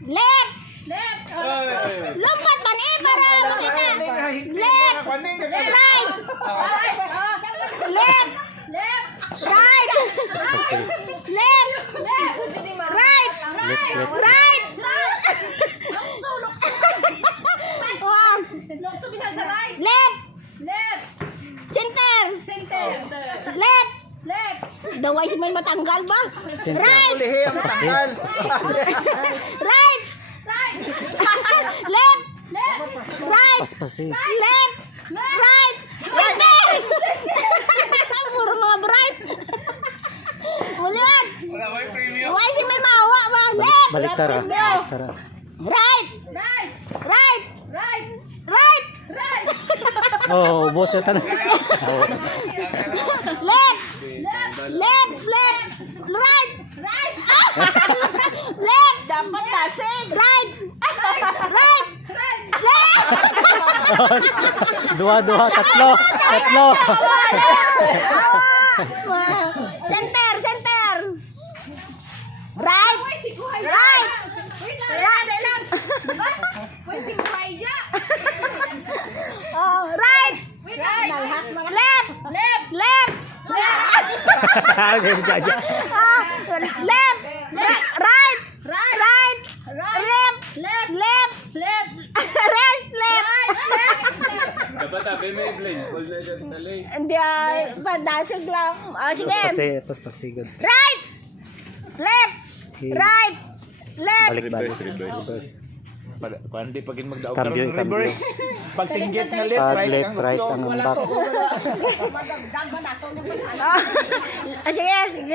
Left. Left. Lompat ba ni para makita? Left. Right. Left. Left. Right. Left. Right. Right. Wow. Lukso bisa sa right. Left. Left. Center. Center. Left. Left. Daway si may matanggal ba? Center. Right. Paspasi. Right. Right. Left. Left. Right. Paspasi. Left. Right. Center. Puro mga bright. Uliwan. Daway si may mawa ba? Left. Balik tara. Balik tara. Right. Right. Right. Right. Right. Right. Oh, ubos na tanong. Left. Left. Left. Left. Right. Right. Left. Dapat lasing. Right. Right. Right. Left. Dua, tatlo. Center. Center. Right. Wait, si Kuhay. Right. Wait lang. Right. Wait, si Kuhay ja. Oh, right. Wait lang. Nalhas mga left. Left. Left. Jaja. Left. Right. Right. Right. Right. Left. Left. Left. Left. Right. Left. Dapat tabi may blend. Hold na dyan talay. Hindi ay pandasig lang. Oh, sige. Paspasi. Good. Right. Left. Right. Left. Balik. Reverse. Hindi pagin magdaog Cambio. Pag singgit nga left, Pag right, left, right ang ambak. Ah, sige.